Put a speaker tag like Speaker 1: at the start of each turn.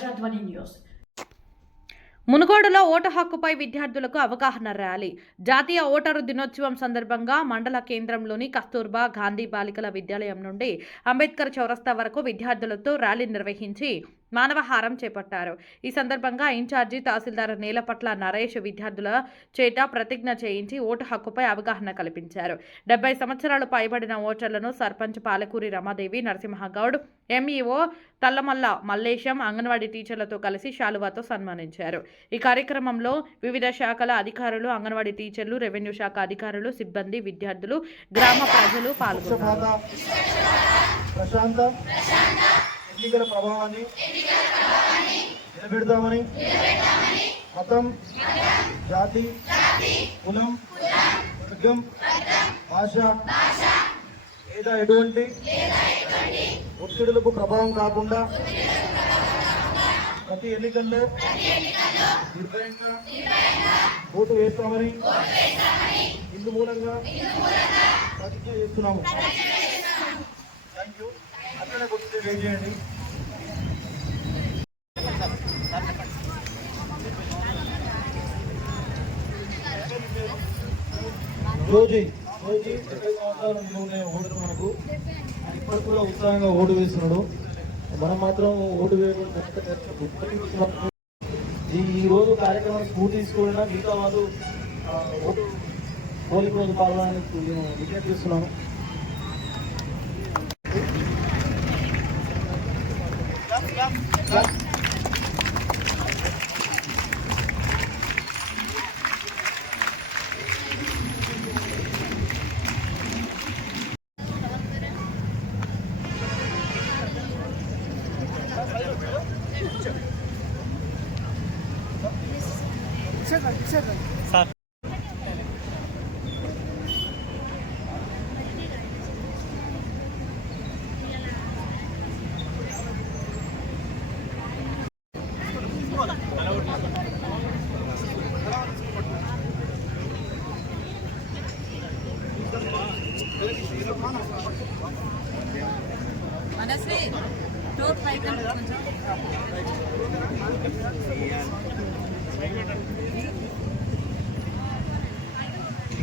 Speaker 1: ప్రజాధ్వని news మునుగోడులో vote హక్కుపై విద్యార్థులకు అవగాహన ర్యాలీ జాతీయ ఓటరు దినోత్సవం సందర్భంగా మండల కేంద్రంలోని కస్తూర్బా గాంధీ బాలికల విద్యాలయం నుండి అంబేద్కర్ చౌరస్తా వరకు విద్యార్థులతో ర్యాలీ నిర్వహించి మానవ హారం చేపట్టారు ఈ సందర్భంగా ఇన్ఛార్జి తహసీల్దార్ నేలపట్ల నరేష్ విద్యార్థుల చేత ప్రతిజ్ఞ చేయించి ఓటు హక్కుపై అవగాహన కల్పించారు డెబ్బై సంవత్సరాలు పైబడిన ఓటర్లను సర్పంచ్ పాలకూరి రమాదేవి నరసింహగౌడ్ ఎంఈఓ తల్లమల్ల మల్లేశం అంగన్వాడీ టీచర్లతో కలిసి శాలువాతో సన్మానించారు ఈ కార్యక్రమంలో వివిధ శాఖల అధికారులు అంగన్వాడీ టీచర్లు రెవెన్యూ శాఖ అధికారులు సిబ్బంది విద్యార్థులు గ్రామ ప్రజలు పాల్గొన్నారు
Speaker 2: ఎన్నికల ప్రభావాన్ని నిలబెడతామని మతం జాతి కులం వర్గం భాష లేదా ఎటువంటి ఒత్తిడులకు ప్రభావం కాకుండా ప్రతి ఎన్నికల్లో నిర్భయంగా ఓటు వేస్తామని ఇందు మూలంగా ప్రతిజ్ఞ చేస్తున్నాము థ్యాంక్ యూ అట్లనే రోజీ రోజీ డెబ్బై సంవత్సరాల మనకు ఇప్పటికి కూడా ఉత్సాహంగా ఓటు వేస్తున్నాడు మనం మాత్రం ఓటు వేయడం ఈ రోజు కార్యక్రమం స్ఫూర్తి తీసుకోవడం మిగతా వాళ్ళు ఓటు పోలింగ్ రోజు పాల్గొనడానికి విజ్ఞప్తి 세번 세번 మనస్వి టోప్ ఐటమ్ కొంచెం